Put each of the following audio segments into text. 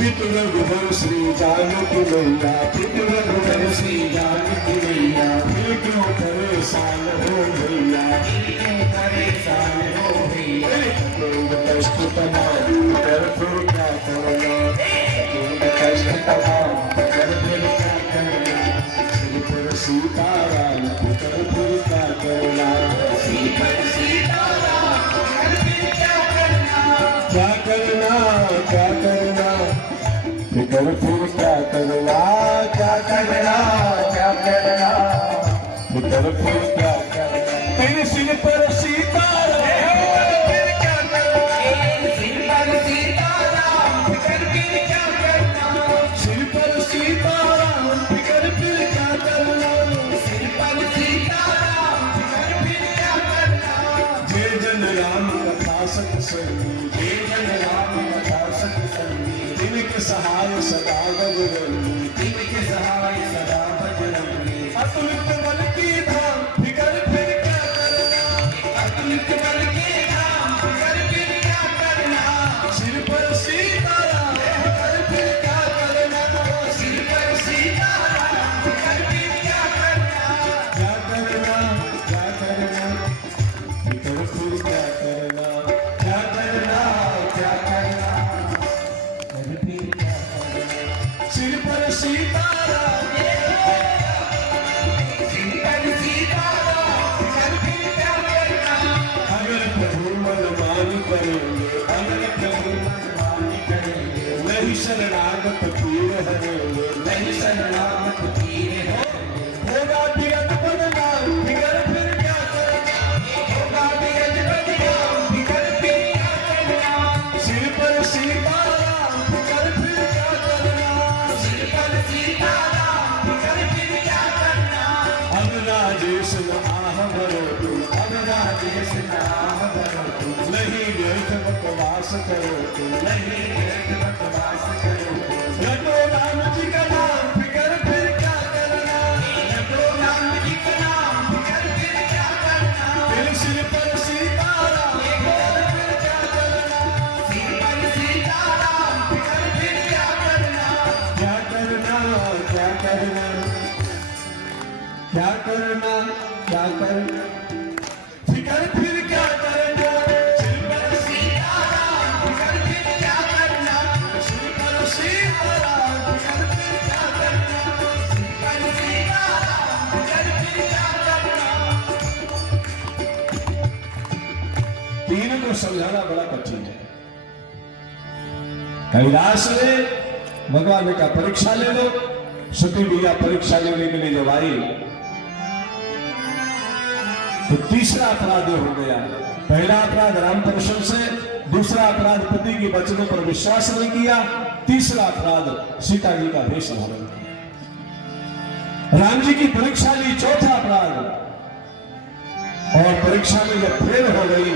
पितु रघुवर श्री जानकी मैया, पितु रघुवर श्री जानकी मैया, फिर क्यों परेशान हो भैया, परेशान हो भैया, कोई कष्ट तमाम कर फिर क्या करना, कोई कष्ट तमाम कर फिर क्या करना, श्री पर सीताराम कर फिर क्या करना, श्री पर सीताराम कर फिर क्या करना, क्या करना, क्या करना, फिकर फिर क्या करना, क्या करना, क्या करना, फिकर फिर क्या करना, तेरे सिर पर सीताराम फिर क्या करना, सिर पर सीताराम फिकर फिर क्या करना, सिर पर सीताराम फिकर फिर क्या करना, सिर पर सीताराम फिकर फिर क्या करना, जय जन राम कथा सत्संगी, जय जन राम कथा सत्संगी, जिनके सहाय सदा बजरंगी, जिनके सहाय सदा बजरंगी, अतुलित बल की धाम फिकर फिर क्या करना, अतुलित बल की धाम फिकर फिर क्या करना, सिर पर सीताराम फिकर फिर क्या करना, सिर पर सीताराम फिकर फिर क्या करना, क्या करना, क्या करना, फिकर फिर क्या करना, क्या करना, क्या करना, सिर पर सीताराम, सिर पर सीताराम फिकर फिर क्या करना, अगर प्रभु मनमानी करेंगे, अगर प्रभु मनमानी करेंगे, नहीं शरणागत पीर हरेंगे, नहीं शरणागत पीर होगा बिरत बदनाम फिकर फिर क्या करना, होगा बिरत बदनाम फिकर फिर क्या करना, सिर पर सीताराम फिकर फिर क्या करना, सिर पर सीताराम फिकर फिर क्या करना, अब राजेश न आह भरो तुम, अब राजेश न आह भरो तुम, नहीं व्यर्थ बकवास करो तुम, नहीं व्यर्थ बकवास करो तुम, रटो राम जी का नाम फिकर फिर क्या करना, रटो राम जी का नाम फिकर फिर क्या करना, तेरे सिर पर सीताराम फिकर फिर क्या करना, सिर पर सीताराम फिकर फिर क्या करना, क्या करना, क्या करना, क्या करना, क्या करना, फिकर फिर क्या करना, सिर पर सीताराम फिकर फिर क्या करना, सिर पर सीताराम फिकर फिर क्या करना, सिर पर सीताराम फिकर फिर क्या करना। तीन को समझाना बड़ा कठिन है। कैलाश में भगवान ने कहा परीक्षा ले लो, सती मैया परीक्षा लेने के लिए जब आई तो तीसरा अपराध हो गया। पहला अपराध राम दर्शन से, दूसरा अपराध पति के वचनों पर विश्वास नहीं किया, तीसरा अपराध सीता जी का वेश धारण किया। राम जी की परीक्षा ली, चौथा अपराध, और परीक्षा में जब फेल हो गई,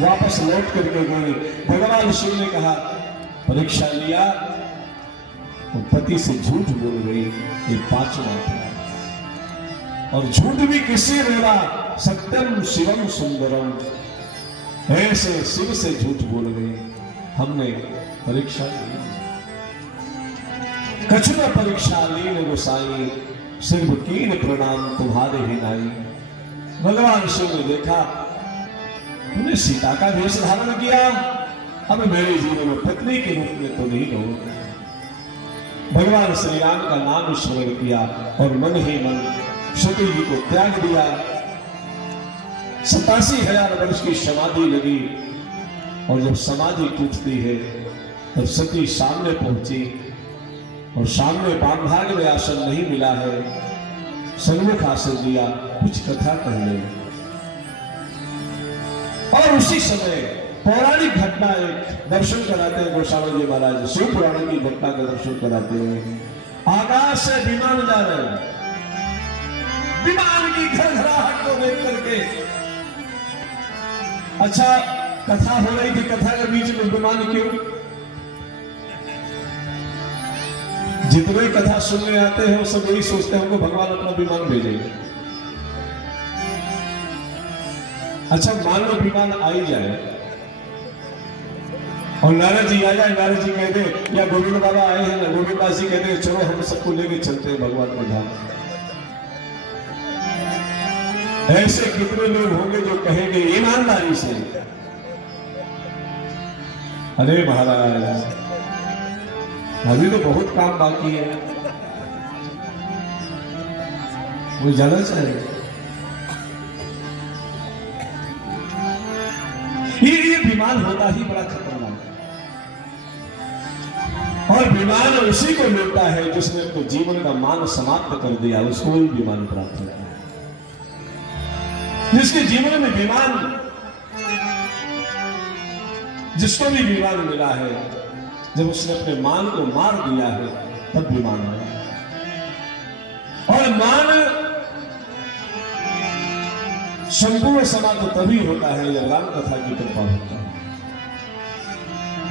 वापस लौट करके गई, भगवान शिव ने कहा परीक्षा लिया तो पति से झूठ बोल गई, ये पांचवा अपराध। और झूठ भी किससे बोला, सत्यम शिवम सुंदरम, ऐसे शिव से झूठ बोल गई। हमने परीक्षा ली, कछुआ परीक्षा लीन गोसाई, सिर्फ कीन प्रणाम तुम्हारे ही नाई। भगवान शिव ने देखा तूने सीता का वेश धारण किया, अब मेरे जीवन में पत्नी के रूप में तो नहीं रहोगे। भगवान श्री राम का नाम स्मरण किया और मन ही मन सती जी को त्याग दिया। 87,000 वर्ष की समाधि लगी, और जब समाधि टूटती है तब सती सामने पहुंची, और सामने वाम भाग में आसन नहीं मिला है, सन्मुख आसन दिया, कुछ कथा कहने। और उसी समय पौराणिक घटना एक दर्शन कराते हैं गोस्वामी जी महाराज, शिव पुराण की घटना का दर्शन कराते हैं। आकाश से विमान जा रहे हैं, विमान की घरघराहट को देख करके, अच्छा कथा हो रही थी, कथा के बीच में विमान क्यों? जितने कथा सुनने आते हैं वो सब यही सोचते हैं हमको भगवान अपना विमान भेजेंगे। अच्छा मान लो विमान आ ही जाए, और नारद जी आ जाए, नारद जी कहते या गोविंद बाबा आए हैं ना, गोविंद दास जी कहते चलो हम सबको लेके चलते हैं भगवान को धाम। ऐसे कितने लोग होंगे जो कहेंगे ईमानदारी से, अरे महाराज अभी तो बहुत काम बाकी है, वो जाना चाहिए। ये विमान होता ही बड़ा खतरनाक है, और विमान उसी को मिलता है जिसने अपने जीवन का मान समाप्त कर दिया, उसको ही विमान प्राप्त होता है। जिसके जीवन में विमान, जिसको भी विमान मिला है, जब उसने अपने मान को मार दिया है तब विमान आया। और मान संपूर्ण समाप्त तभी होता है जब राम कथा की कृपा होती है।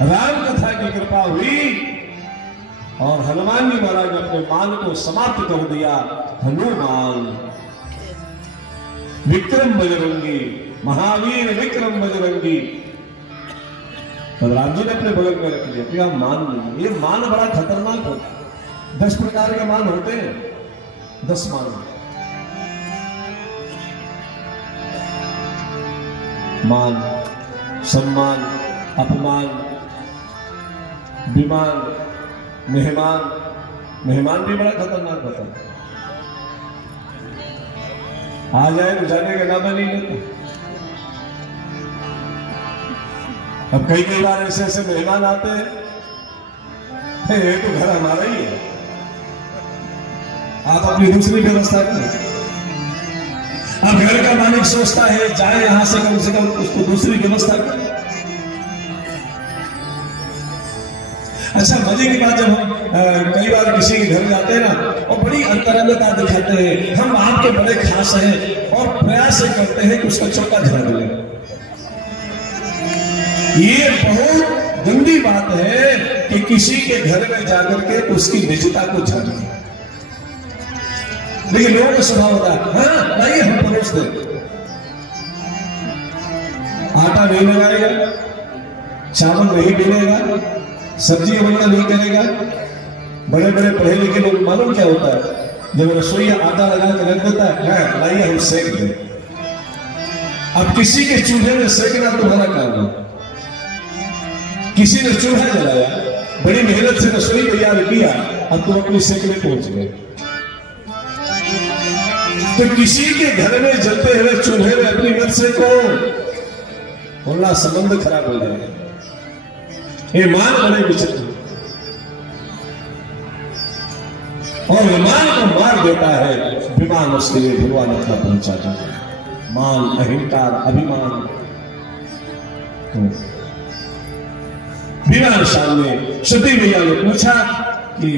राम कथा की कृपा हुई और हनुमान जी महाराज ने अपने मान को समाप्त कर दिया। हनुमान विक्रम बजरंगी, महावीर विक्रम बजरंगी। तो राम जी ने अपने बगल में रख लिया कि मान नहीं, ये मान बड़ा खतरनाक होता है। 10 प्रकार के मान होते हैं, 10 मान। मान, सम्मान, अपमान, विमान, मेहमान। मेहमान भी बड़ा खतरनाक होता है, आ जाए तो जाने का नाम नहीं लेता। अब कई बार ऐसे ऐसे मेहमान आते हैं, ये तो घर हमारा ही है, आप अपनी दूसरी व्यवस्था करें। अब घर का मालिक सोचता है जाए यहां से कम उसको दूसरी व्यवस्था करें। अच्छा मजे की बात, जब हम कई बार किसी के घर जाते हैं ना और बड़ी अंतरंगता दिखाते हैं, हम आपके बड़े खास हैं और प्रयास करते हैं कि उसका चौका धरा मिले। ये बहुत गंदी बात है कि किसी के घर में जाकर के उसकी निजता को झाड़े। लेकिन लोगों का स्वभाव होता है, हाँ लाइए हम परोस दें। आटा नहीं लगाएगा, चावल नहीं मिलेगा, सब्जी बनना नहीं करेगा। बड़े बड़े पढ़े लिखे लोग मालूम क्या होता है, जब रसोईया आटा लगा के रख देता है, लाइए हम सेक दें। अब किसी के चूल्हे में सेकना तुम्हारा काम है। किसी ने चूल्हा जलाया, बड़ी मेहनत से रसोई तैयार किया, अब तुम अपनी सेकने पहुंच गए। तो किसी के घर में जलते हुए चूल्हे में अपनी मत से को बोलना, संबंध खराब हो जाएगा। ये मान बड़े विचित्र, और मान को मार देता है विमान, उसके लिए भगवान अपना पहुंचा देता है। मान, अहंकार, अभिमान। विमान सामने सती मैया ने पूछा कि